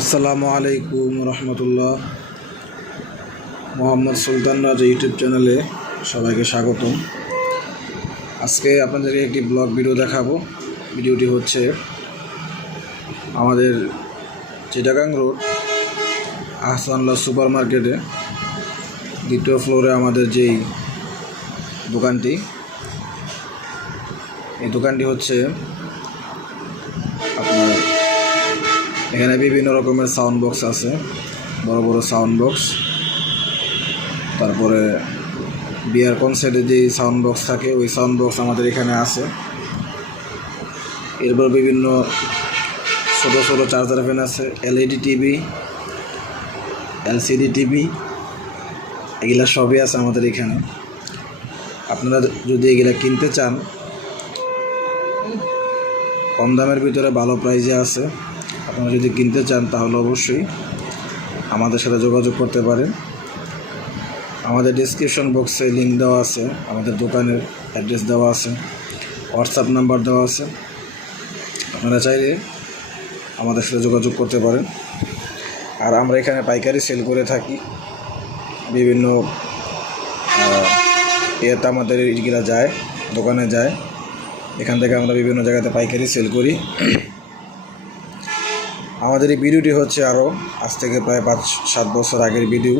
আসসালামু আলাইকুম রহমতুল্লাহ। মোহাম্মদ সুলতান রাজা ইউটিউব চ্যানেলে সবাইকে স্বাগতম। আজকে আপনাদেরকে একটি ব্লগ ভিডিও দেখাবো। ভিডিওটি হচ্ছে আমাদের চিটাগাং রোড আহসানুল্লাহ সুপার মার্কেটে দ্বিতীয় ফ্লোরে আমাদের যেই দোকানটি, এই দোকানটি হচ্ছে আপনার এখানে বিভিন্ন রকমের সাউন্ড বক্স আছে, বড় বড় সাউন্ড বক্স, তারপরে বিয়ার কনসার্টে যেই সাউন্ড বক্স থাকে ওই সাউন্ড বক্স আমাদের এখানে আছে। এরপর বিভিন্ন ছোটো ছোটো চার্জার ফ্যান আছে, এলইডি টিভি, এলসিডি টিভি, এগুলা সবই আছে আমাদের এখানে। আপনারা যদি এগুলা কিনতে চান, কম দামের ভিতরে ভালো প্রাইজে আছে, আপনারা যদি কিনতে চান তাহলে অবশ্যই আমাদের সাথে যোগাযোগ করতে পারেন। আমাদের ডেসক্রিপশন বক্সে লিঙ্ক দেওয়া আছে, আমাদের দোকানের অ্যাড্রেস দেওয়া আছে, হোয়াটসঅ্যাপ নাম্বার দেওয়া আছে। আপনারা চাইলে আমাদের সাথে যোগাযোগ করতে পারেন। আর আমরা এখানে পাইকারি সেল করে থাকি। বিভিন্ন ইয়েতে আমাদের এইগুলা যায়, দোকানে যায়, এখান থেকে আমরা বিভিন্ন জায়গাতে পাইকারি সেল করি। আমাদের এই ভিডিওটি হচ্ছে আরও আজ থেকে প্রায় 5-7 বছর আগের ভিডিও।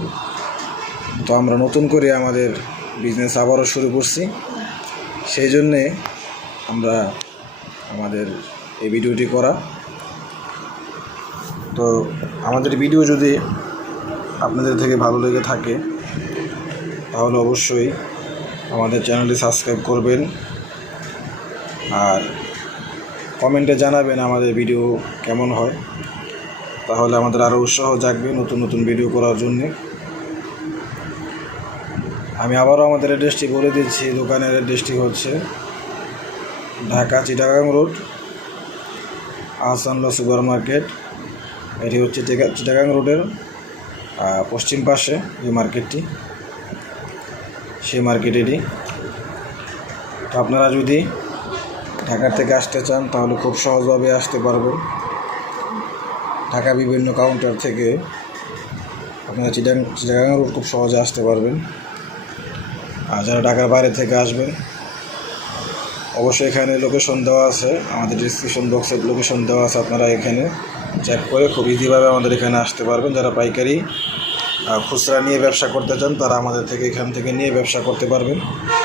তো আমরা নতুন করে আমাদের বিজনেস আবারও শুরু করছি, সেই জন্যে আমরা আমাদের এই ভিডিওটি করা। তো আমাদের ভিডিও যদি আপনাদের থেকে ভালো লেগে থাকে তাহলে অবশ্যই আমাদের চ্যানেলটি সাবস্ক্রাইব করবেন আর কমেন্টে জানাবেন আমাদের ভিডিও কেমন হয়, তাহলে আমাদের আরও উৎসাহ জাগবে নতুন নতুন ভিডিও করার জন্যে। আমি আবারও আমাদের অ্যাড্রেসটি বলে দিচ্ছি। দোকানের অ্যাড্রেসটি হচ্ছে Dhaka Chittagong road Ahsanullah super market. এটি হচ্ছে চিটাগাং রোডের পশ্চিম পাশে যে মার্কেটটি, সেই মার্কেটেরই। তো আপনারা যদি ঢাকা থেকে আসতে চান তাহলে খুব সহজভাবে আসতে পারবেন। ঢাকা বিভিন্ন কাউন্টার থেকে আপনারা চিটাগাং রোড খুব সহজে আসতে পারবেন। আর যারা ঢাকার বাইরে থেকে আসবেন অবশ্যই এখানে লোকেশন দেওয়া আছে, আমাদের ডিসক্রিপশন বক্সে লোকেশন দেওয়া আছে, আপনারা এখানে চেক করে খুব ইজিভাবে আমাদের এখানে আসতে পারবেন। যারা পাইকারি খুচরা নিয়ে ব্যবসা করতে চান তারা আমাদের থেকে এখান থেকে নিয়ে ব্যবসা করতে পারবেন।